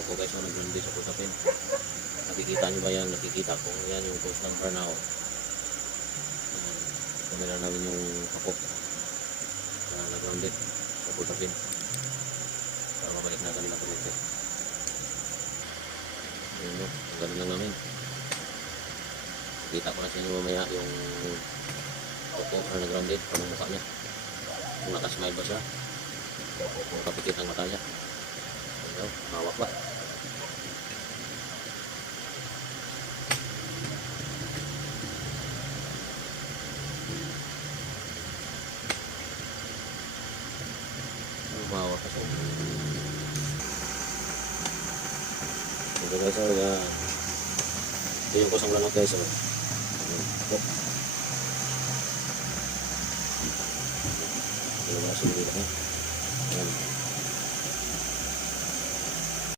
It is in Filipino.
Ito po guys, nag-grounded sa putapin. Nakikita nyo ba yan? Nakikita ko yan yung cause ng burnout. Kamera namin yung kapok na nag-grounded sa putapin para mabalik natin nila kuryente. Ayun no, ganun lang namin. Kita ko na sa inyo mamaya yung kapok na nag-grounded pang mukha niya. Kung nakasmile ba siya, kung kapikit ang mata niya. Ayun, mawak ba? Mawak kasi. Ito guys, ito yung kusang lanot guys. Kapok. Ito yung mga sumili na. Ayan.